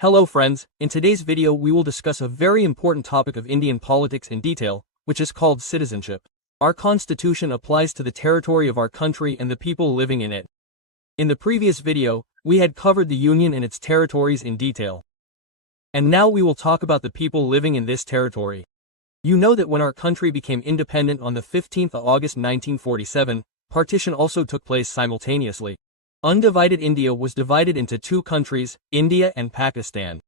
Hello friends, in today's video we will discuss a very important topic of Indian politics in detail, which is called citizenship. Our constitution applies to the territory of our country and the people living in it. In the previous video, we had covered the union and its territories in detail. And now we will talk about the people living in this territory. You know that when our country became independent on the 15th of August 1947, partition also took place simultaneously. Undivided India was divided into two countries, India and Pakistan.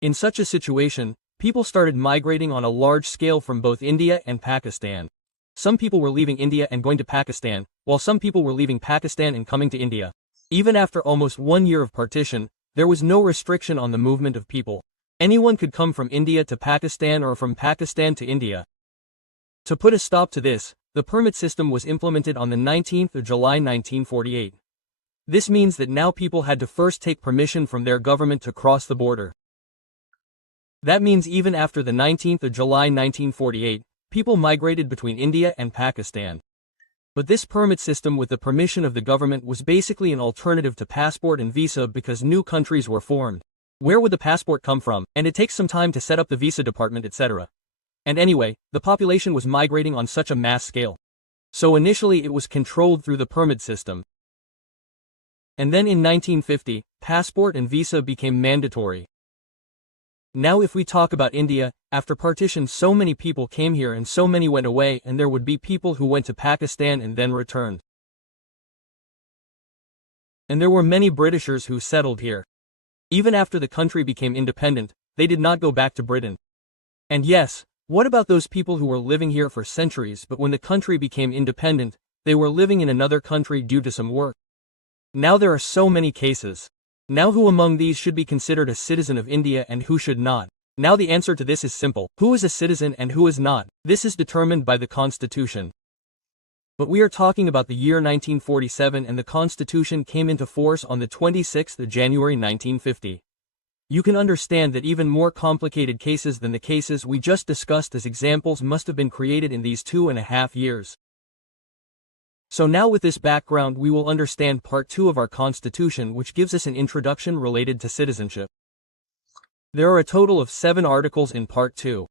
In such a situation, people started migrating on a large scale from both India and Pakistan. Some people were leaving India and going to Pakistan, while some people were leaving Pakistan and coming to India. Even after almost 1 year of partition, there was no restriction on the movement of people. Anyone could come from India to Pakistan or from Pakistan to India. To put a stop to this, the permit system was implemented on the 19th of July 1948. This means that now people had to first take permission from their government to cross the border. That means even after the 19th of July 1948, people migrated between India and Pakistan. But this permit system with the permission of the government was basically an alternative to passport and visa because new countries were formed. Where would the passport come from? And it takes some time to set up the visa department, etc. And anyway, the population was migrating on such a mass scale. So initially it was controlled through the permit system. And then in 1950, passport and visa became mandatory. Now if we talk about India, after partition so many people came here and so many went away, and there would be people who went to Pakistan and then returned. And there were many Britishers who settled here. Even after the country became independent, they did not go back to Britain. And yes, what about those people who were living here for centuries, but when the country became independent, they were living in another country due to some work? Now there are so many cases. Now who among these should be considered a citizen of India and who should not? Now the answer to this is simple. Who is a citizen and who is not? This is determined by the Constitution. But we are talking about the year 1947, and the Constitution came into force on the 26th of January 1950. You can understand that even more complicated cases than the cases we just discussed as examples must have been created in these 2.5 years. So now with this background we will understand part 2 of our Constitution, which gives us an introduction related to citizenship. There are a total of 7 articles in part 2.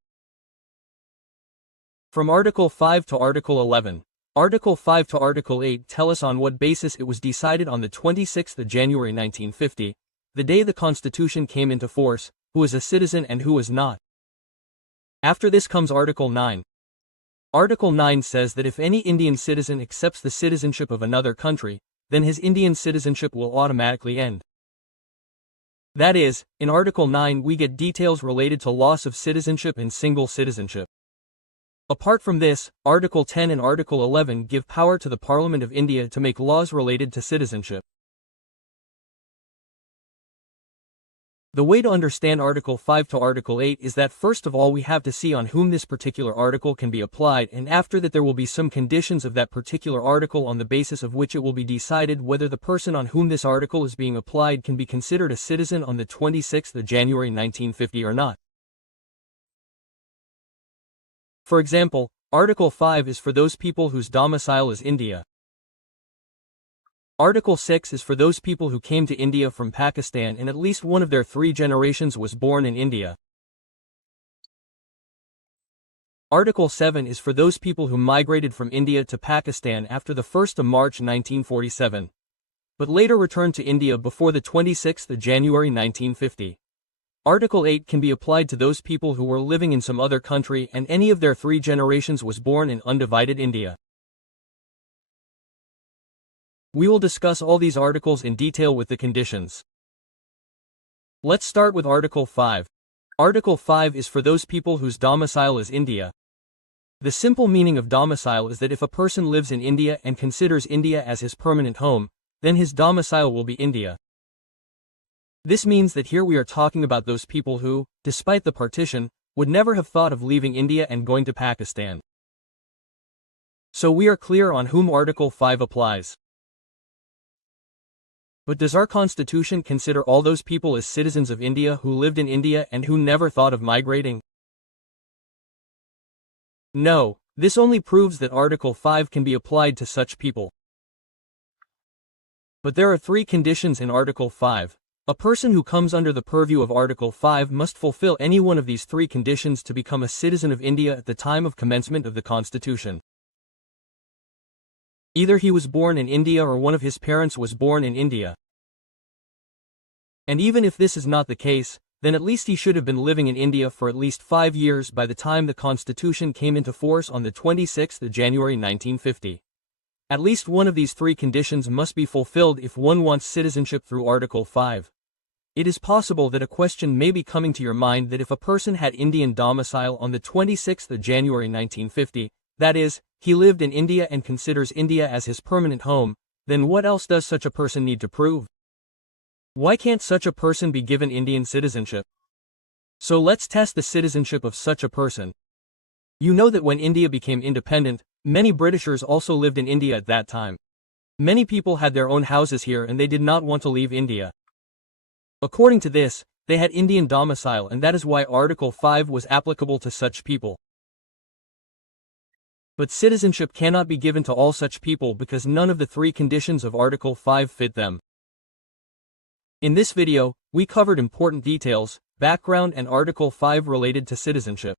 From Article 5 to Article 11. Article 5 to Article 8 tell us on what basis it was decided on the 26th of January 1950, the day the Constitution came into force, who is a citizen and who is not. After this comes Article 9. Article 9 says that if any Indian citizen accepts the citizenship of another country, then his Indian citizenship will automatically end. That is, in Article 9 we get details related to loss of citizenship and single citizenship. Apart from this, Article 10 and Article 11 give power to the Parliament of India to make laws related to citizenship. The way to understand Article 5 to Article 8 is that first of all we have to see on whom this particular article can be applied, and after that there will be some conditions of that particular article on the basis of which it will be decided whether the person on whom this article is being applied can be considered a citizen on the 26th of January 1950 or not. For example, Article 5 is for those people whose domicile is India. Article 6 is for those people who came to India from Pakistan and at least one of their 3 generations was born in India. Article 7 is for those people who migrated from India to Pakistan after the 1st of March 1947, but later returned to India before the 26th of January 1950. Article 8 can be applied to those people who were living in some other country and any of their 3 generations was born in undivided India. We will discuss all these articles in detail with the conditions. Let's start with Article 5. Article 5 is for those people whose domicile is India. The simple meaning of domicile is that if a person lives in India and considers India as his permanent home, then his domicile will be India. This means that here we are talking about those people who, despite the partition, would never have thought of leaving India and going to Pakistan. So we are clear on whom Article 5 applies. But does our Constitution consider all those people as citizens of India who lived in India and who never thought of migrating? No, this only proves that Article 5 can be applied to such people. But there are 3 conditions in Article 5. A person who comes under the purview of Article 5 must fulfill any one of these three conditions to become a citizen of India at the time of commencement of the Constitution. Either he was born in India or one of his parents was born in India. And even if this is not the case, then at least he should have been living in India for at least 5 years by the time the Constitution came into force on the 26th of January 1950. At least one of these three conditions must be fulfilled if one wants citizenship through Article 5. It is possible that a question may be coming to your mind that if a person had Indian domicile on the 26th of January 1950, that is, he lived in India and considers India as his permanent home, then what else does such a person need to prove? Why can't such a person be given Indian citizenship? So let's test the citizenship of such a person. You know that when India became independent, many Britishers also lived in India at that time. Many people had their own houses here and they did not want to leave India. According to this, they had Indian domicile and that is why Article 5 was applicable to such people. But citizenship cannot be given to all such people because none of the three conditions of Article 5 fit them. In this video, we covered important details, background and Article 5 related to citizenship.